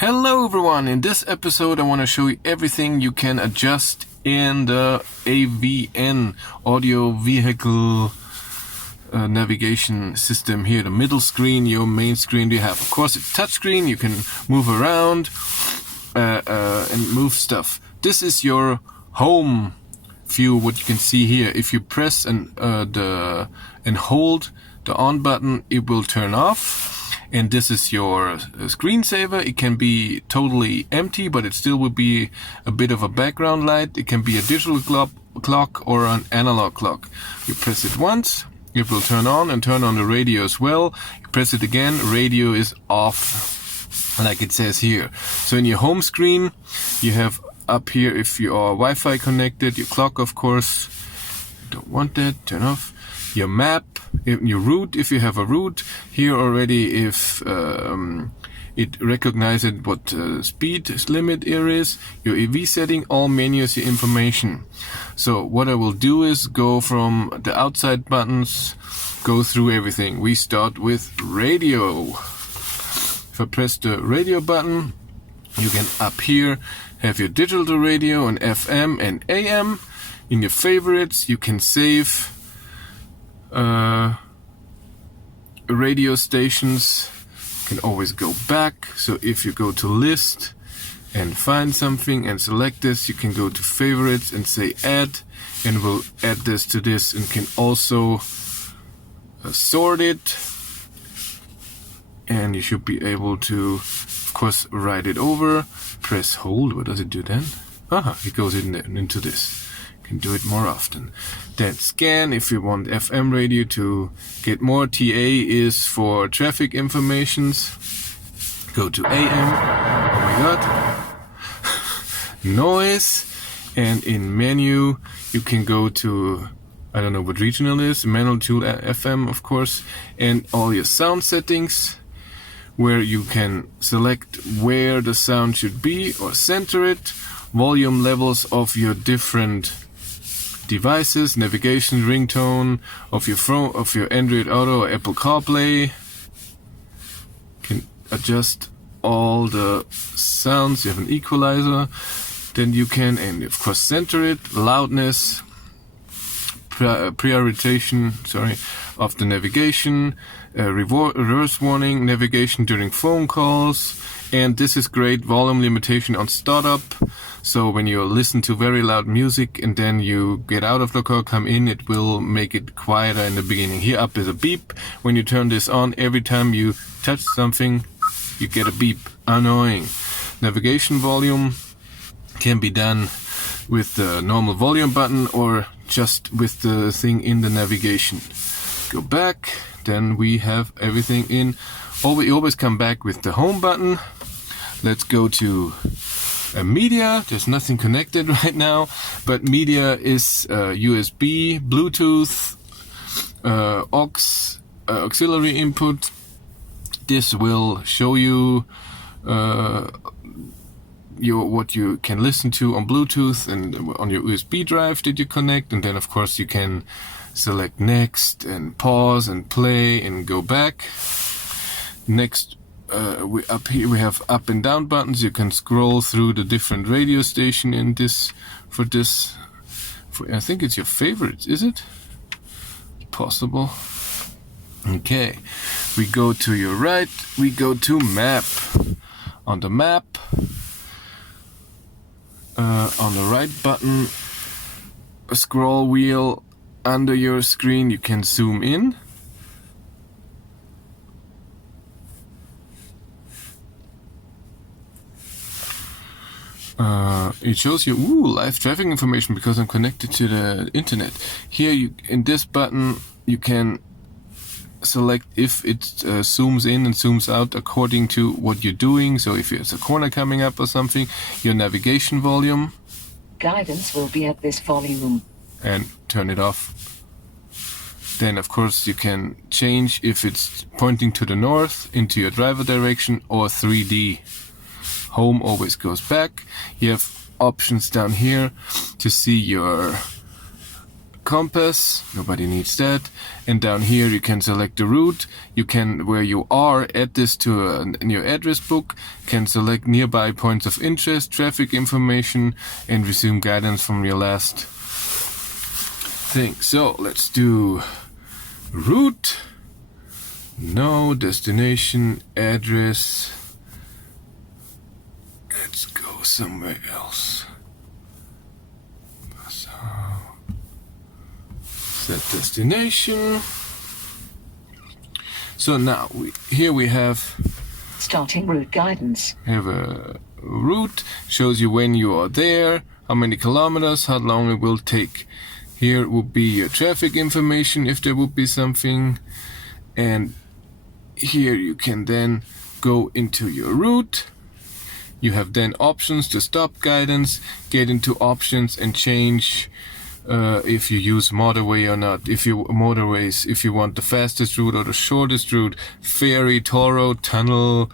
Hello everyone, in this episode I want to show you everything you can adjust in the AVN audio vehicle navigation system here. The middle screen, your main screen you have. Of course it's touchscreen, you can move around and move stuff. This is your home view, what you can see here. If you press and hold the on button, it will turn off. And this is your screensaver. It can be totally empty, but it still will be a bit of a background light. It can be a digital clock or an analog clock. You press it once, it will turn on and turn on the radio as well. You press it again, radio is off, like it says here. So in your home screen, you have up here, if you are Wi-Fi connected, your clock, of course. Don't want that, turn off. Your map, your route, if you have a route. Here already, if it recognizes what speed limit here is. Your EV setting, all menus, your information. So what I will do is go from the outside buttons, go through everything. We start with radio. If I press the radio button, you can up here have your digital radio and FM and AM. In your favorites, you can save radio stations. You can always go back. So if you go to list and find something and select this, you can go to favorites and say add, and we'll add this to this, and can also sort it. And you should be able to, of course, write it over. Press hold. What does it do then? It goes into this. Can do it more often. Then scan if you want FM radio to get more. TA is for traffic informations. Go to AM. Oh my god. Noise. And in menu you can go to, I don't know what regional is, manual tool FM, of course, and all your sound settings, where you can select where the sound should be or center it, volume levels of your different devices, navigation, ringtone of your phone, of your Android Auto or Apple CarPlay. Can adjust all the sounds. You have an equalizer. Then you can, and of course, center it, loudness, prioritization, of the navigation, reverse warning, navigation during phone calls, and this is great, volume limitation on startup. So when you listen to very loud music and then you get out of the car, come in, it will make it quieter in the beginning. Here up is a beep. When you turn this on, every time you touch something, you get a beep. Annoying. Navigation volume can be done with the normal volume button or just with the thing in the navigation. Go back, then we have everything in. We always come back with the home button. Let's go to media. There's nothing connected right now, but media is USB, Bluetooth, auxiliary input. This will show you what you can listen to on Bluetooth and on your USB drive that you connect, and then of course you can select next and pause and play and go back. Next, up here we have up and down buttons. You can scroll through the different radio station in this. I think it's your favorites, is it? Possible. Okay, we go to your right. We go to map. On the map, on the right button, a scroll wheel under your screen, you can zoom in. It shows you live traffic information because I'm connected to the internet. Here in this button you can select if it zooms in and zooms out according to what you're doing. So if there's a corner coming up or something, your navigation volume. Guidance will be at this volume. And turn it off. Then of course you can change if it's pointing to the north into your driver direction or 3D. Home always goes back. You have options down here to see your compass, nobody needs that. And down here you can select the route. You can, where you are, add this to in your address book, can select nearby points of interest, traffic information, and resume guidance from your last thing. So let's do route, no, destination, address. Let's go somewhere else. So, set destination. So now here we have Starting route guidance. have a route, shows you when you are there, how many kilometers, how long it will take. Here would be your traffic information if there would be something, and here you can then go into your route. You have then options to stop guidance, get into options and change if you use motorway or not, if you motorways, if you want the fastest route or the shortest route, ferry, toll road, tunnel,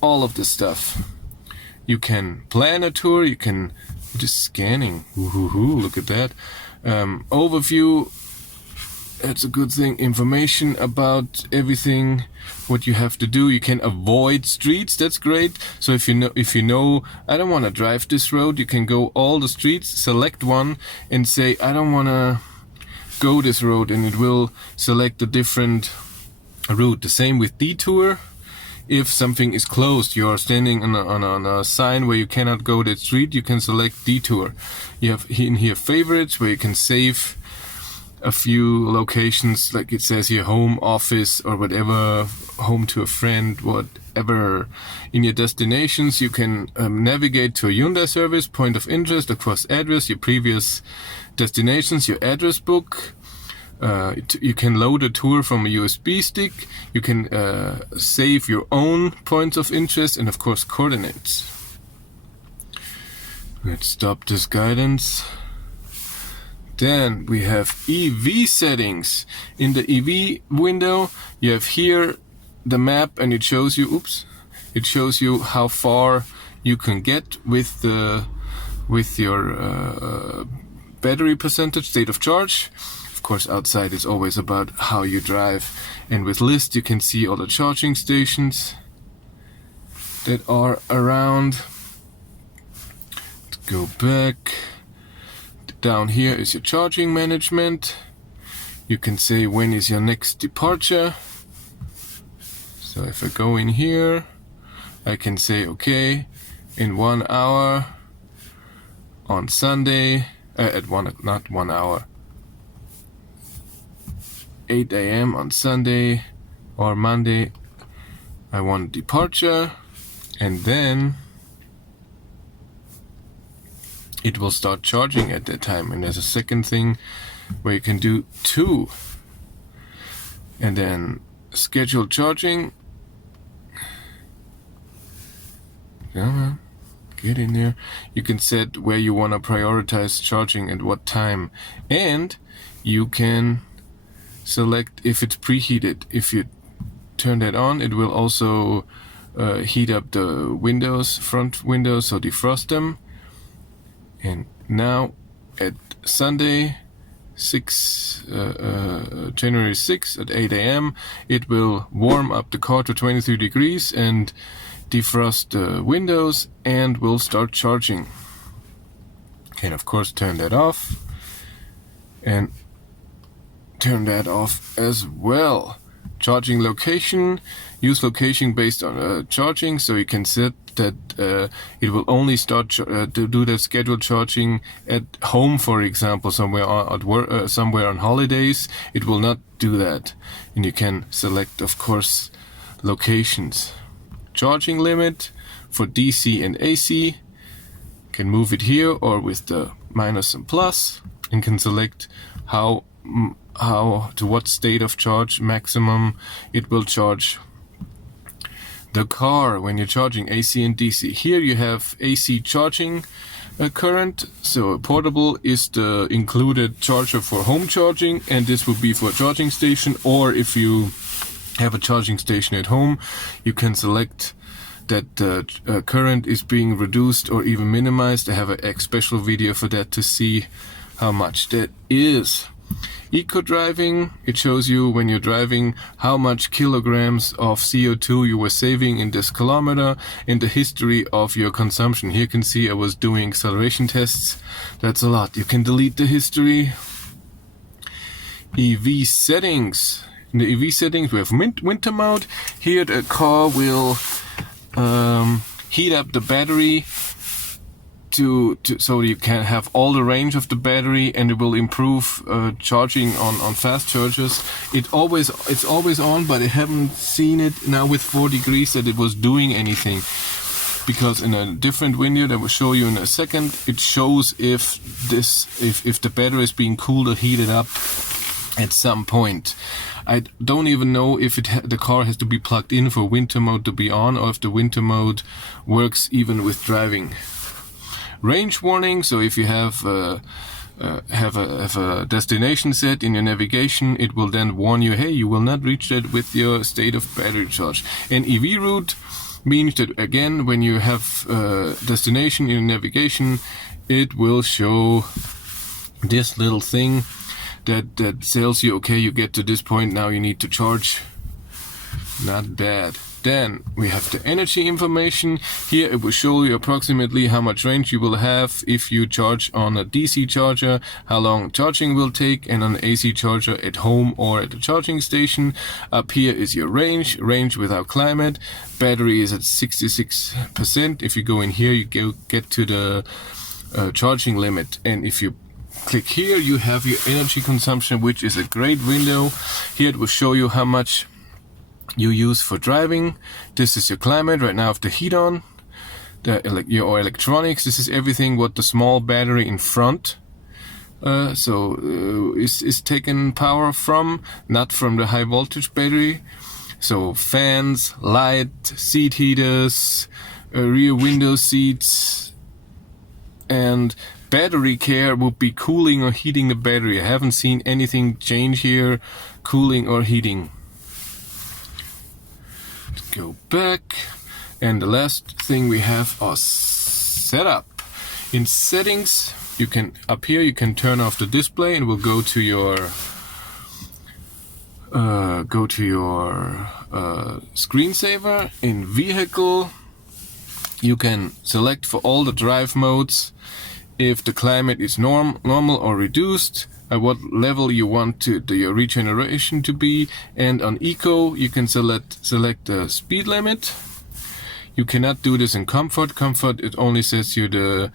all of this stuff. You can plan a tour, you can just scanning. Ooh, look at that. Overview, that's a good thing. Information about everything, what you have to do. You can avoid streets, that's great. So if you know I don't want to drive this road, you can go all the streets, select one and say I don't want to go this road, and it will select a different route. The same with detour. If something is closed, you're standing on a sign where you cannot go that street, you can select detour. You have in here favorites where you can save a few locations, like it says here, home, office, or whatever, home to a friend, whatever. In your destinations, you can navigate to a Hyundai service, point of interest, across address, your previous destinations, your address book. You can load a tour from a USB stick. You can save your own points of interest and of course coordinates. Let's stop this guidance. Then we have EV settings. In the EV window, you have here the map, and it shows you, it shows you how far you can get with your battery percentage, state of charge. Of course, outside is always about how you drive. And with list, you can see all the charging stations that are around. Let's go back. Down here is your charging management. You can say when is your next departure. So if I go in here, I can say okay, in 1 hour on Sunday, not 1 hour, 8 a.m. on Sunday or Monday, I want departure, and then it will start charging at that time. And there's a second thing where you can do 2, and then schedule charging. Come on, get in there. You can set where you want to prioritize charging at what time, and you can select if it's preheated. If you turn that on, it will also heat up the windows, front windows, so defrost them. And now at Sunday, January 6th at 8 a.m. it will warm up the car to 23 degrees and defrost the windows and will start charging. And of course turn that off and turn that off as well. Charging location, use location based on charging, so you can set that it will only start to do that scheduled charging at home, for example, somewhere at work, somewhere on holidays. It will not do that, and you can select, of course, locations. Charging limit for DC and AC, can move it here or with the minus and plus, and can select how to what state of charge maximum it will charge the car when you're charging AC and DC. Here you have AC charging current, so portable is the included charger for home charging, and this will be for a charging station, or if you have a charging station at home, you can select that the current is being reduced or even minimized. I have a special video for that to see how much that is. Eco driving, it shows you when you're driving how much kilograms of CO2 you were saving in this kilometer and the history of your consumption. Here you can see I was doing acceleration tests. That's a lot. You can delete the history. EV settings. In the EV settings we have winter mode. Here the car will heat up the battery so you can have all the range of the battery, and it will improve charging on fast chargers. It's always on, but I haven't seen it now with 4 degrees that it was doing anything, because in a different window that I will show you in a second, it shows if the battery is being cooled or heated up at some point. I don't even know if the car has to be plugged in for winter mode to be on, or if the winter mode works even with driving. Range warning, so if you have a destination set in your navigation, it will then warn you, hey, you will not reach that with your state of battery charge. And EV route means that, again, when you have destination in your navigation, it will show this little thing that tells you, okay, you get to this point, now you need to charge. Not bad. Then we have the energy information. Here it will show you approximately how much range you will have if you charge on a DC charger, how long charging will take, and on an AC charger at home or at a charging station. Up here is your range without climate. Battery is at 66%. If you go in here, you get to the charging limit. And if you click here, you have your energy consumption, which is a great window. Here it will show you how much you use for driving. This is your climate right now. I have the heat on. Your electronics. This is everything what the small battery in front is taken power from, not from the high voltage battery. So fans, light, seat heaters, rear window seats, and battery care would be cooling or heating the battery. I haven't seen anything change here, cooling or heating. Go back, and the last thing we have are setup. In settings, you can turn off the display, and we'll go to your screensaver. In vehicle, you can select for all the drive modes if the climate is normal or reduced, at what level you want your regeneration to be, and on eco you can select the speed limit. You cannot do this in comfort. Comfort, it only says you the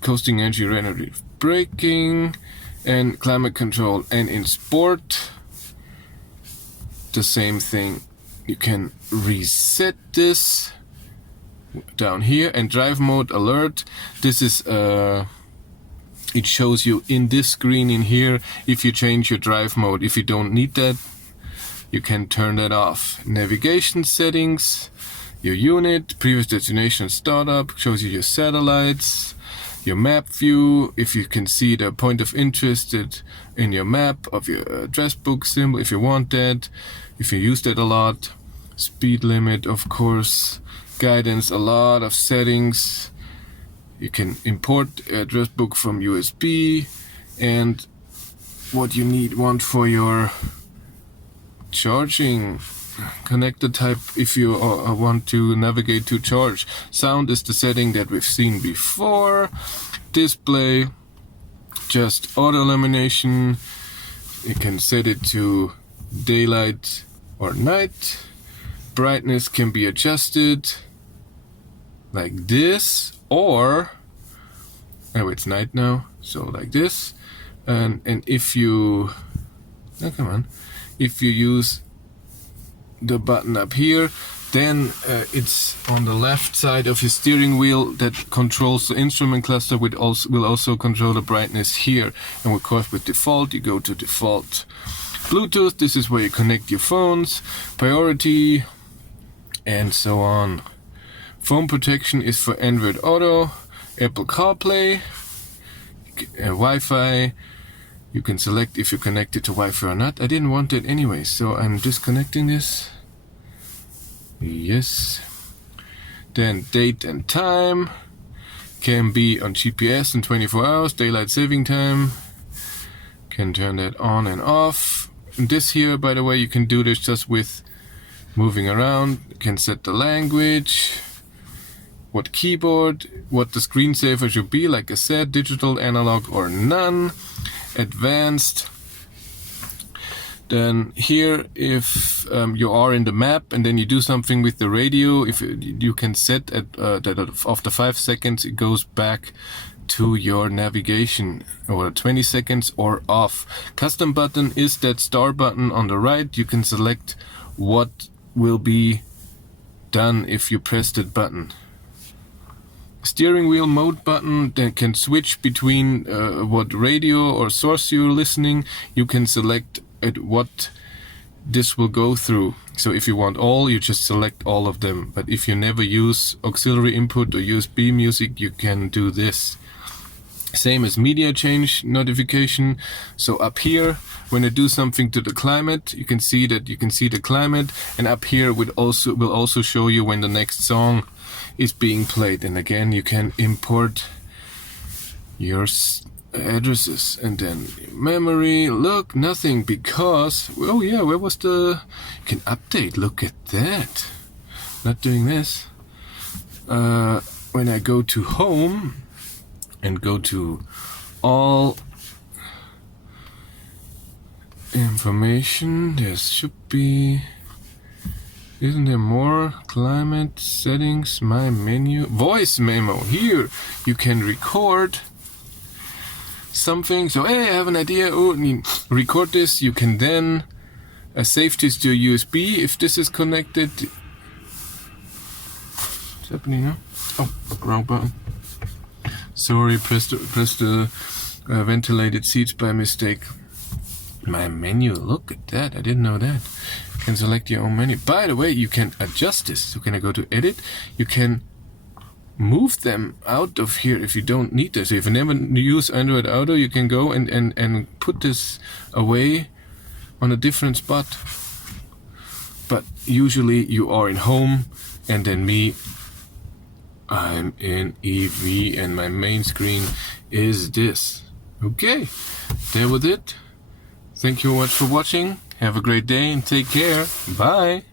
coasting energy, regenerative braking, and climate control. And in sport, the same thing. You can reset this down here. And drive mode alert, this is it shows you in this screen in here if you change your drive mode. If you don't need that, you can turn that off. Navigation settings, your unit, previous destination, startup, shows you your satellites, your map view, if you can see the point of interest in your map of your address book symbol, if you want that, if you use that a lot. Speed limit, of course, guidance, a lot of settings. You can import address book from USB, and what you want for your charging connector type if you want to navigate to charge. Sound is the setting that we've seen before. Display, just auto illumination. You can set it to daylight or night. Brightness can be adjusted like this, or it's night now, so like this. And if you if you use the button up here, then it's on the left side of your steering wheel that controls the instrument cluster, will also control the brightness here. And of course with default, you go to default. Bluetooth, this is where you connect your phones, priority, and so on. Phone protection is for Android Auto, Apple CarPlay, Wi-Fi. You can select if you're connected to Wi-Fi or not. I didn't want it anyway, so I'm disconnecting this. Yes. Then date and time can be on GPS in 24 hours, daylight saving time. Can turn that on and off. And this here, by the way, you can do this just with moving around. You can set the language, what keyboard, what the screensaver should be, like I said, digital, analog, or none. Advanced. Then here, if you are in the map and then you do something with the radio, if you can set at that after 5 seconds it goes back to your navigation, or 20 seconds or off. Custom button is that star button on the right. You can select what will be done if you press that button. Steering wheel mode button that can switch between what radio or source you're listening. You can select at what this will go through. So if you want all, you just select all of them. But if you never use auxiliary input or USB music, you can do this. Same as media change notification. So up here, when I do something to the climate, you can see the climate, and up here will also show you when the next song is being played. And again, you can import your addresses, and then memory. Look, nothing, because oh yeah, where was the? You can update. Look at that. Not doing this. When I go to home and go to all information, there should be, isn't there more? Climate, settings, my menu, voice memo. Here you can record something. So hey, I have an idea. Oh, record this. You can then save this to USB if this is connected. What's happening now? Oh, wrong button. Sorry, press the ventilated seats by mistake. My menu, look at that. I didn't know that. You can select your own menu. By the way, you can adjust this. So can I go to edit? You can move them out of here if you don't need this. So if you never use Android Auto, you can go and put this away on a different spot. But usually you are in home, and then me, I'm in EV, and my main screen is this. Okay, there was it. Thank you very much for watching. Have a great day and take care. Bye.